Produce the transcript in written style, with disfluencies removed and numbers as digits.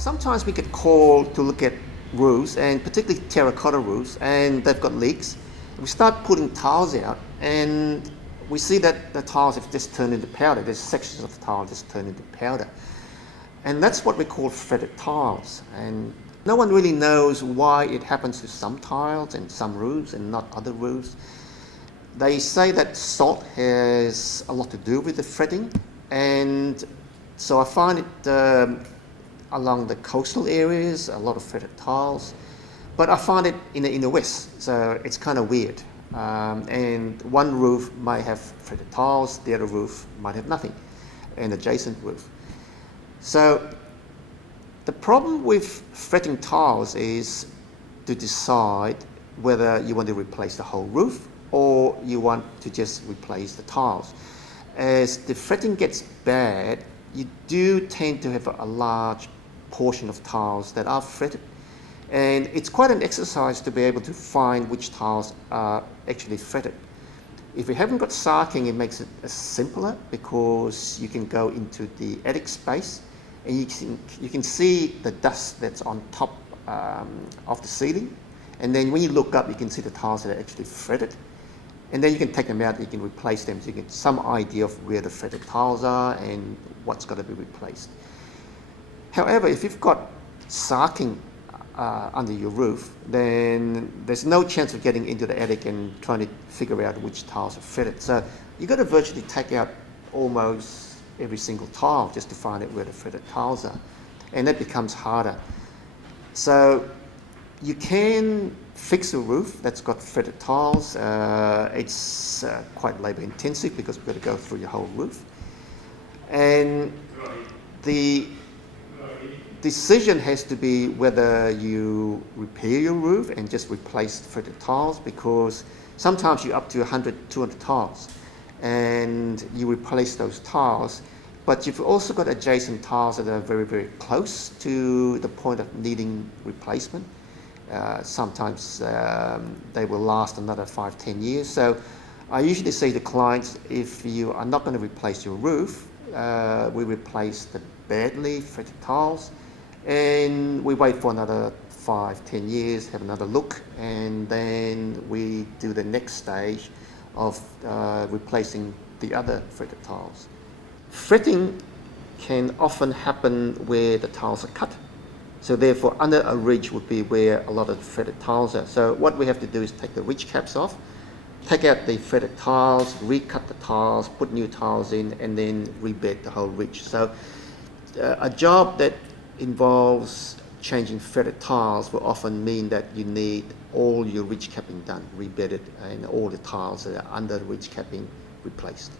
Sometimes we get called to look at roofs, and particularly terracotta roofs, and they've got leaks. We start putting tiles out, and we see that the tiles have just turned into powder. There's sections of the tile just turned into powder. And that's what we call fretted tiles. And no one really knows why it happens to some tiles and some roofs and not other roofs. They say that salt has a lot to do with the fretting, and so I find it along the coastal areas, a lot of fretted tiles, but I find it in the west, so it's kind of weird. And one roof might have fretted tiles, the other roof might have nothing, an adjacent roof. So the problem with fretting tiles is to decide whether you want to replace the whole roof or you want to just replace the tiles. As the fretting gets bad, you do tend to have a large portion of tiles that are fretted. And it's quite an exercise to be able to find which tiles are actually fretted. If you haven't got sarking, it makes it simpler because you can go into the attic space and you can see the dust that's on top of the ceiling. And then when you look up, you can see the tiles that are actually fretted. And then you can take them out, you can replace them, so you get some idea of where the fretted tiles are and what's got to be replaced. However, if you've got sarking under your roof, then there's no chance of getting into the attic and trying to figure out which tiles are fretted. So you've got to virtually take out almost every single tile just to find out where the fretted tiles are. And that becomes harder. So you can fix a roof that's got fretted tiles. It's quite labour intensive because we've got to go through your whole roof. And the decision has to be whether you repair your roof and just replace fretted tiles, because sometimes you're up to 100, 200 tiles and you replace those tiles, but you've also got adjacent tiles that are very, very close to the point of needing replacement. Sometimes they will last another 5-10 years. So I usually say to clients, if you are not going to replace your roof, we replace the badly fretted tiles, and we wait for another 5-10 years, have another look, and then we do the next stage of replacing the other fretted tiles. Fretting can often happen where the tiles are cut. So therefore, under a ridge would be where a lot of fretted tiles are. So what we have to do is take the ridge caps off, take out the fretted tiles, recut the tiles, put new tiles in, and then rebed the whole ridge. So a job that involves changing fretted tiles will often mean that you need all your ridge capping done, rebedded, and all the tiles that are under the ridge capping replaced.